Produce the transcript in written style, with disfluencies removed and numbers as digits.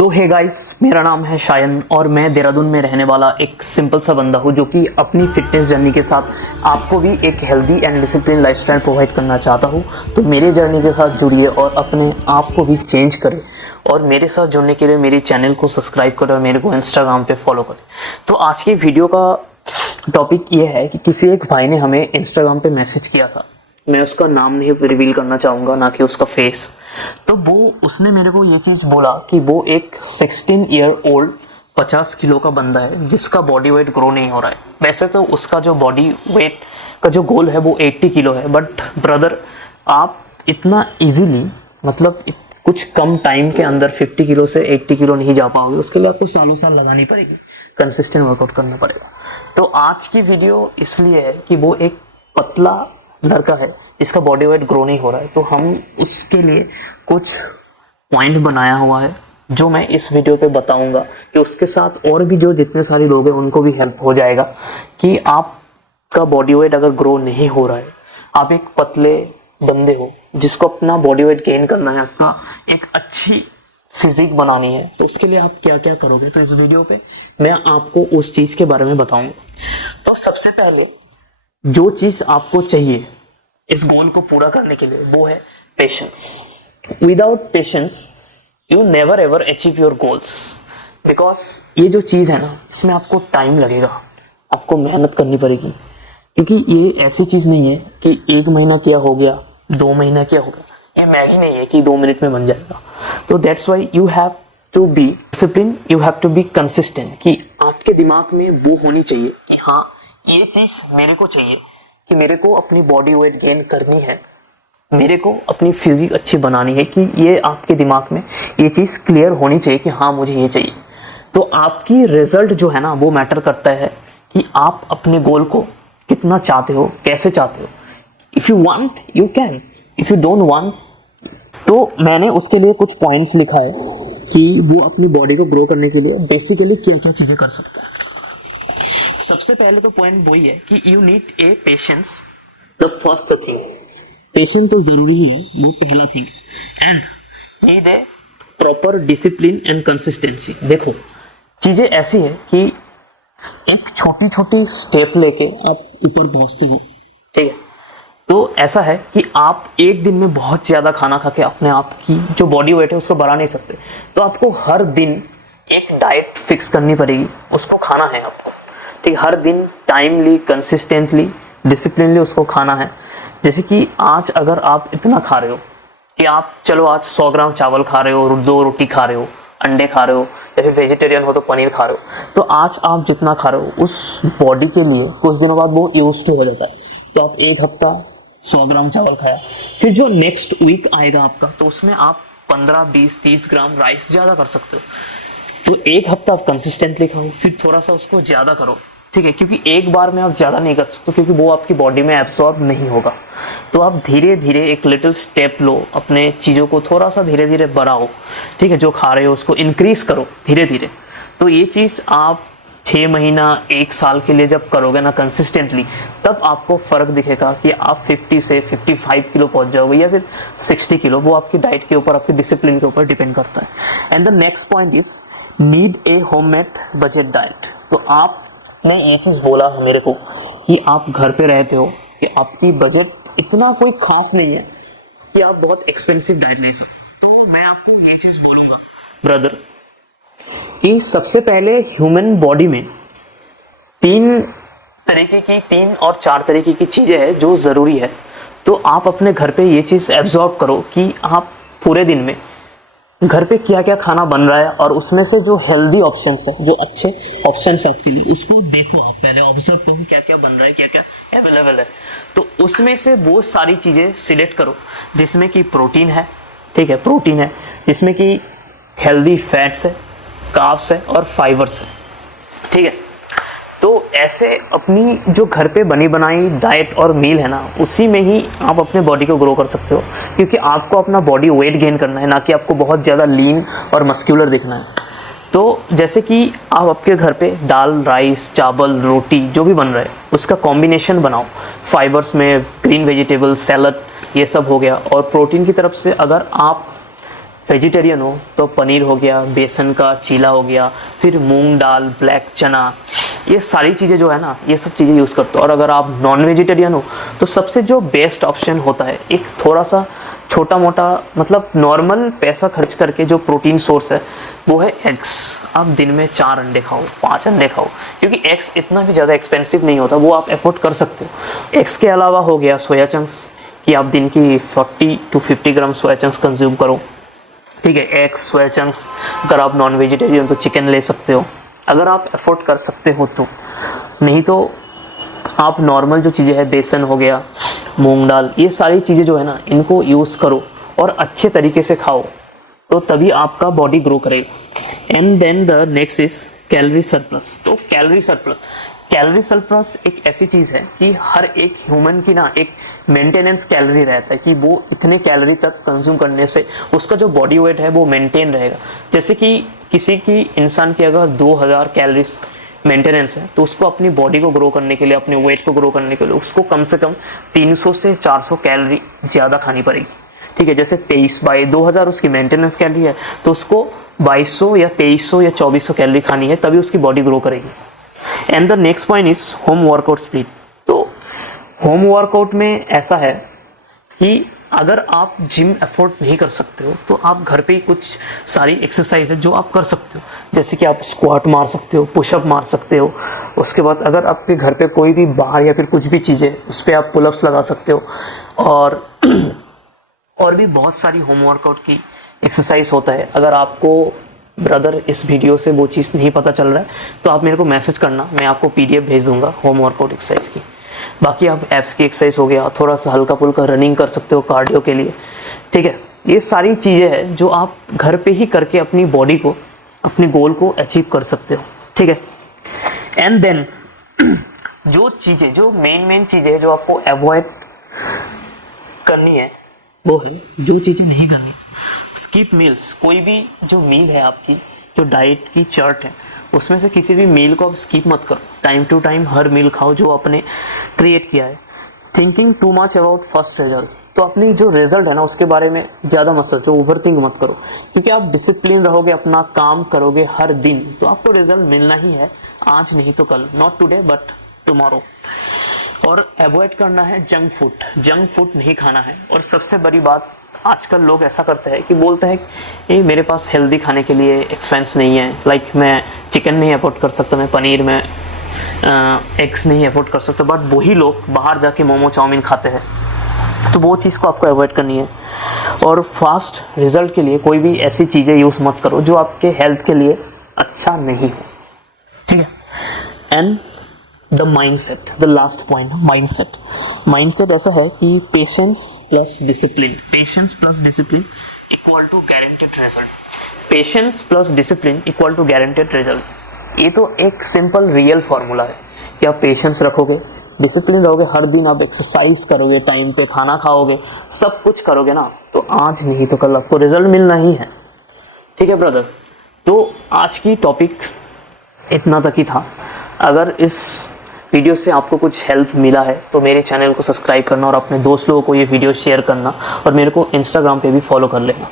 तो hey guys, मेरा नाम है शायन और मैं देहरादून में रहने वाला एक सिंपल सा बंदा हूँ जो कि अपनी फिटनेस जर्नी के साथ आपको भी एक healthy and discipline lifestyle provide करना चाहता हूँ। तो मेरे जर्नी के साथ जुड़िए और अपने आप को भी चेंज करें। और मेरे साथ जुड़ने के लिए मेरे चैनल को सब्सक्राइब करें और मेरे को इंस्टाग्राम पे फॉलो करें। तो आज की वीडियो का टॉपिक ये है कि किसी एक भाई ने हमें इंस्टाग्राम पे मैसेज किया था। मैं उसका नाम नहीं रिवील करना चाहूँगा, ना कि उसका फेस। तो उसने मेरे को ये चीज़ बोला कि वो एक 16 ईयर ओल्ड 50 किलो का बंदा है जिसका बॉडी वेट ग्रो नहीं हो रहा है। वैसे तो उसका जो बॉडी वेट का जो गोल है वो 80 किलो है, बट ब्रदर आप इतना इजीली मतलब कुछ कम टाइम के अंदर 50 किलो से 80 किलो नहीं जा पाओगे। उसके लिए आपको सालों साल लगानी पड़ेगी, कंसिस्टेंट वर्कआउट करना पड़ेगा। तो आज की वीडियो इसलिए है कि वो एक पतला लड़का है इसका बॉडी वेट ग्रो नहीं हो रहा है। तो हम उसके लिए कुछ पॉइंट बनाया हुआ है जो मैं इस वीडियो पे बताऊंगा कि उसके साथ और भी जो जितने सारे लोग हैं उनको भी हेल्प हो जाएगा कि आपका बॉडी वेट अगर ग्रो नहीं हो रहा है, आप एक पतले बंदे हो जिसको अपना बॉडी वेट गेन करना है, आपका एक अच्छी फिजिक बनानी है, तो उसके लिए आप क्या क्या करोगे। तो इस वीडियो पे मैं आपको उस चीज के बारे में बताऊंगा। तो सबसे पहले जो चीज आपको चाहिए इस गोल को पूरा करने के लिए वो है patience. Without patience you never ever achieve your goals. Because ये जो चीज है ना, इसमें आपको टाइम लगेगा, आपको मेहनत करनी पड़ेगी। क्योंकि ये ऐसी चीज नहीं है कि 1 महीना क्या हो गया, 2 महीना क्या हो गया। ये मैगी नहीं है कि 2 मिनट में बन जाएगा। तो that's why you have to be discipline, you have to be consistent. कि आपके दिमाग में वो होनी चाहिए कि हाँ ये चीज मेरे को चाहिए, कि मेरे को अपनी बॉडी वेट गेन करनी है, मेरे को अपनी फिजिक अच्छी बनानी है। कि ये आपके दिमाग में ये चीज क्लियर होनी चाहिए कि हाँ मुझे ये चाहिए। तो आपकी रिजल्ट जो है ना वो मैटर करता है कि आप अपने गोल को कितना चाहते हो, कैसे चाहते हो। If you want you can, if you don't want. तो मैंने उसके लिए कुछ पॉइंट्स लिखा है कि वो अपनी बॉडी को ग्रो करने के लिए बेसिकली क्या क्या चीजें कर सकता है। सबसे पहले तो पॉइंट वही है कि you need a patience, the first thing. Patience तो जरूरी है, वो पहला thing. And need a proper discipline and consistency. देखो चीजें ऐसी है कि एक छोटी छोटी स्टेप लेके आप ऊपर पहुंचते हो, ठीक है। तो ऐसा है कि आप एक दिन में बहुत ज्यादा खाना खा के अपने आप की जो बॉडी वेट है उसको बढ़ा नहीं सकते। तो आपको हर दिन एक डाइट फिक्स करनी पड़ेगी, उसको खाना है आपको, ठीक। हर दिन टाइमली, कंसिस्टेंटली, डिसिप्लिनली उसको खाना है। जैसे कि आज अगर आप इतना खा रहे हो कि आप चलो आज 100 ग्राम चावल खा रहे हो, 2 रोटी खा रहे हो, अंडे खा रहे हो, या फिर वेजिटेरियन हो तो पनीर खा रहे हो। तो आज आप जितना खा रहे हो उस बॉडी के लिए कुछ दिनों बाद वो यूज्ड टू हो जाता है। तो आप एक हफ्ता 100 ग्राम चावल खाया, फिर जो नेक्स्ट वीक आएगा आपका, तो उसमें आप 15, 20, 30 ग्राम राइस ज्यादा कर सकते हो। तो एक हफ्ता आप कंसिस्टेंटली खाओ, फिर थोड़ा सा उसको ज्यादा करो, ठीक है। क्योंकि एक बार में आप ज्यादा नहीं कर सकते, क्योंकि वो आपकी बॉडी में एब्सॉर्ब नहीं होगा। तो आप धीरे धीरे एक लिटिल स्टेप लो, अपने चीजों को थोड़ा सा धीरे धीरे बढ़ाओ, ठीक है। जो खा रहे हो उसको इंक्रीज करो धीरे धीरे। तो ये चीज आप 6 महीना 1 साल के लिए जब करोगे ना कंसिस्टेंटली, तब आपको फर्क दिखेगा कि आप 50 से 55 किलो पहुंच जाओगे या फिर 60 किलो। वो आपकी डाइट के ऊपर, आपकी डिसिप्लिन के ऊपर डिपेंड करता है। And the next point is need a homemade budget diet. तो आपने ये चीज बोला मेरे को कि आप घर पे रहते हो, कि आपकी बजट इतना कोई खास नहीं है कि आप बहुत एक्सपेंसिव डाइट ले सकते। तो मैं आपको ये चीज बोलूंगा ब्रदर कि सबसे पहले ह्यूमन बॉडी में 3 और 4 तरीके की चीजें हैं जो जरूरी है। तो आप अपने घर पे ये चीज एब्जॉर्ब करो कि आप पूरे दिन में घर पे क्या क्या खाना बन रहा है, और उसमें से जो हेल्दी ऑप्शंस है, जो अच्छे ऑप्शंस है आपके लिए, उसको देखो। आप पहले ऑब्जर्व करो क्या क्या बन रहा है, क्या क्या अवेलेबल है। तो उसमें से वो सारी चीजें सिलेक्ट करो जिसमें कि प्रोटीन है, ठीक है, प्रोटीन है, जिसमें कि हेल्दी फैट्स है, कार्ब्स है और फाइबर्स है, ठीक है। तो ऐसे अपनी जो घर पे बनी बनाई डाइट और मील है ना, उसी में ही आप अपने बॉडी को ग्रो कर सकते हो। क्योंकि आपको अपना बॉडी वेट गेन करना है, ना कि आपको बहुत ज़्यादा लीन और मस्क्यूलर दिखना है। तो जैसे कि आप आपके घर पे दाल, राइस, चावल, रोटी जो भी बन रहा है उसका कॉम्बिनेशन बनाओ। फाइबर्स में ग्रीन वेजिटेबल, सैलड, ये सब हो गया। और प्रोटीन की तरफ से अगर आप वेजिटेरियन हो तो पनीर हो गया, बेसन का चीला हो गया, फिर मूंग दाल, ब्लैक चना, ये सारी चीज़ें जो है ना, ये सब चीज़ें यूज़ करते हो। और अगर आप नॉन वेजिटेरियन हो तो सबसे जो बेस्ट ऑप्शन होता है, एक थोड़ा सा छोटा मोटा मतलब नॉर्मल पैसा खर्च करके जो प्रोटीन सोर्स है वो है एग्स। आप दिन में 4 अंडे खाओ, 5 अंडे खाओ, क्योंकि एग्स इतना भी ज़्यादा एक्सपेंसिव नहीं होता, वो आप अफोर्ड कर सकते हो। एग्स के अलावा हो गया सोया चंक्स, कि आप दिन की 40 to 50 gram soya chunks consume करो। ठीक है, एग्स, सोया चंक्स। अगर आप नॉन वेजिटेरियन तो चिकन ले सकते हो, अगर आप अफोर्ड कर सकते हो तो। नहीं तो आप नॉर्मल जो चीज़ें हैं, बेसन हो गया, मूंग दाल, ये सारी चीज़ें जो है ना, इनको यूज़ करो और अच्छे तरीके से खाओ, तो तभी आपका बॉडी ग्रो करेगा। And then the next is calorie surplus. तो कैलोरी सरप्लस एक ऐसी चीज़ है कि हर एक ह्यूमन की ना एक मेंटेनेंस कैलोरी रहता है, कि वो इतने कैलोरी तक कंज्यूम करने से उसका जो बॉडी वेट है वो मेंटेन रहेगा। जैसे कि किसी की इंसान की अगर 2000 कैलोरीज मेंटेनेंस है, तो उसको अपनी बॉडी को ग्रो करने के लिए, अपने वेट को ग्रो करने के लिए उसको कम से कम 300 से 400 कैलोरी ज़्यादा खानी पड़ेगी। ठीक है, जैसे 23/2000 उसकी मेंटेनेंस कैलोरी है, तो उसको 2200 या 2300 या 2400 कैलोरी खानी है, तभी उसकी बॉडी ग्रो करेगी। And the next point is home workout split. तो होम वर्कआउट में ऐसा है कि अगर आप जिम अफोर्ड नहीं कर सकते हो तो आप घर पे ही कुछ सारी एक्सरसाइज है जो आप कर सकते हो। जैसे कि आप स्क्वाट मार सकते हो, पुशअप मार सकते हो। उसके बाद अगर आपके घर पे कोई भी बार या फिर कुछ भी चीज़ है, उस पर आप पुलअप्स लगा सकते हो। और भी बहुत सारी होम वर्कआउट की एक्सरसाइज होता है। अगर आपको ब्रदर इस वीडियो से वो चीज़ नहीं पता चल रहा है तो आप मेरे को मैसेज करना, मैं आपको PDF भेज दूंगा होम वर्कआउट एक्सरसाइज की। बाकी आप एब्स की एक्सरसाइज हो गया, थोड़ा सा हल्का फुल्का रनिंग कर सकते हो कार्डियो के लिए। ठीक है, ये सारी चीज़ें हैं जो आप घर पे ही करके अपनी बॉडी को, अपने गोल को अचीव कर सकते हो। ठीक है, एंड देन जो चीज़ें, जो मेन चीज़ें जो आपको अवॉइड करनी है वो है, जो चीज़ें नहीं करनी, स्किप मील्स। कोई भी जो मील है आपकी, जो डाइट की चार्ट है, उसमें से किसी भी मील को आप स्किप मत करो। टाइम टू टाइम हर मील खाओ जो आपने क्रिएट किया है। Thinking too much about first result. तो अपनी जो रिजल्ट है ना, उसके बारे में ज़्यादा मत सोचो, ओवर थिंक मत करो, क्योंकि आप डिसिप्लिन रहोगे, अपना काम करोगे हर दिन, तो आपको रिजल्ट मिलना ही है, आज नहीं तो कल, नॉट टुडे बट टुमारो। और अवॉइड करना है जंक फूड नहीं खाना है। और सबसे बड़ी बात, आजकल लोग ऐसा करते हैं कि बोलते हैं कि मेरे पास हेल्दी खाने के लिए एक्सपेंस नहीं है, लाइक मैं चिकन नहीं अफोर्ड कर सकता, मैं पनीर में एग्स नहीं अफोर्ड कर सकता, बट वही लोग बाहर जाके मोमो चाउमीन खाते हैं। तो वो चीज़ को आपको अवॉइड करनी है। और फास्ट रिजल्ट के लिए कोई भी ऐसी चीज़ें यूज़ मत करो जो आपके हेल्थ के लिए अच्छा नहीं हो। ठीक है, and the mindset, the last point, mindset ऐसा है कि patience plus discipline equal to guaranteed result. Patience plus discipline equal to guaranteed result. ये तो एक सिंपल रियल फॉर्मूला है कि आप पेशेंस रखोगे, डिसिप्लिन रहोगे, हर दिन आप एक्सरसाइज करोगे, टाइम पे खाना खाओगे, सब कुछ करोगे ना, तो आज नहीं तो कल आपको रिजल्ट मिलना ही है। ठीक है ब्रदर, तो आज की टॉपिक इतना तक ही था। अगर इस वीडियो से आपको कुछ हेल्प मिला है तो मेरे चैनल को सब्सक्राइब करना और अपने दोस्त लोगों को ये वीडियो शेयर करना, और मेरे को इंस्टाग्राम पे भी फॉलो कर लेना।